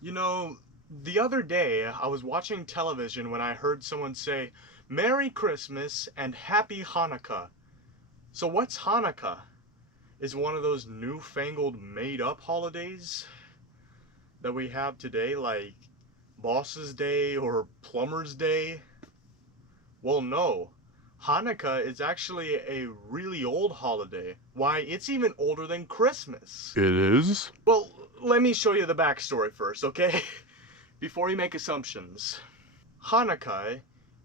You know, the other day I was watching television when I heard someone say, Merry Christmas and Happy Hanukkah. So what's Hanukkah? Is one of those newfangled made up holidays that we have today, like Boss's Day or Plumber's Day? Well, no. Hanukkah is actually a really old holiday. Why, it's even older than Christmas. It is? Well, let me show you the backstory first, okay? Before you make assumptions. Hanukkah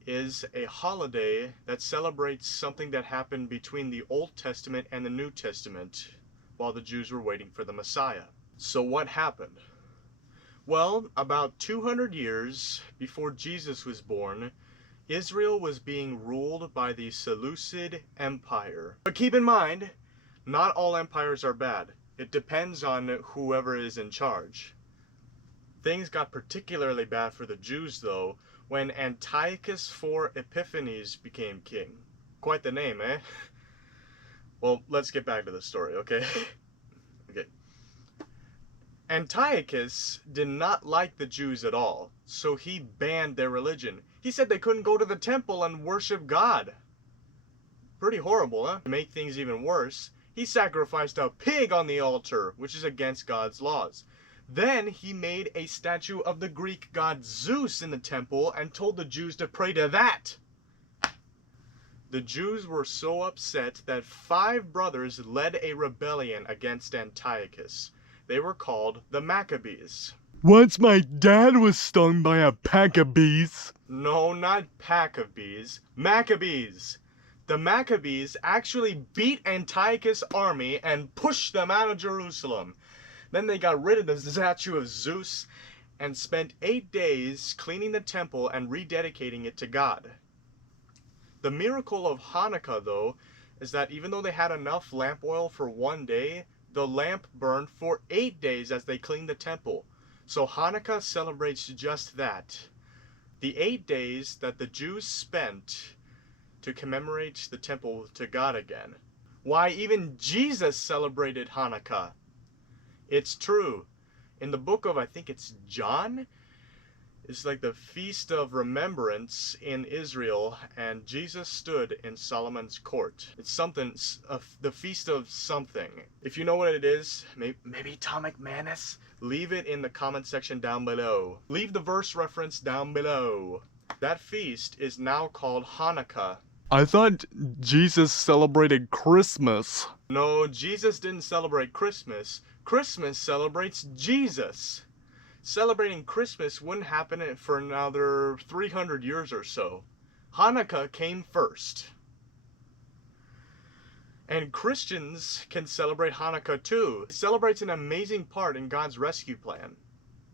is a holiday that celebrates something that happened between the Old Testament and the New Testament while the Jews were waiting for the Messiah. So what happened? Well, about 200 years before Jesus was born, Israel was being ruled by the Seleucid Empire. But keep in mind, not all empires are bad. It depends on whoever is in charge. Things got particularly bad for the Jews, though, when Antiochus IV Epiphanes became king. Quite the name, eh? Well, let's get back to the story, okay? Okay. Antiochus did not like the Jews at all, so he banned their religion. He said they couldn't go to the temple and worship God. Pretty horrible, huh? To make things even worse, he sacrificed a pig on the altar, which is against God's laws. Then he made a statue of the Greek god Zeus in the temple and told the Jews to pray to that. The Jews were so upset that 5 brothers led a rebellion against Antiochus. They were called the Maccabees. Once my dad was stung by a pack of bees. No, not pack of bees. Maccabees. The Maccabees actually beat Antiochus' army and pushed them out of Jerusalem. Then they got rid of the statue of Zeus and spent 8 days cleaning the temple and rededicating it to God. The miracle of Hanukkah, though, is that even though they had enough lamp oil for 1 day, the lamp burned for 8 days as they cleaned the temple. So Hanukkah celebrates just that. The 8 days that the Jews spent to commemorate the temple to God again. Why, even Jesus celebrated Hanukkah. It's true. In the book of, I think it's John, it's like the Feast of Remembrance in Israel, and Jesus stood in Solomon's court. It's something, the Feast of something. If you know what it is, maybe Tom McManus? Leave it in the comment section down below. Leave the verse reference down below. That feast is now called Hanukkah. I thought Jesus celebrated Christmas. No, Jesus didn't celebrate Christmas. Christmas celebrates Jesus. Celebrating Christmas wouldn't happen for another 300 years or so. Hanukkah came first. And Christians can celebrate Hanukkah too. It celebrates an amazing part in God's rescue plan.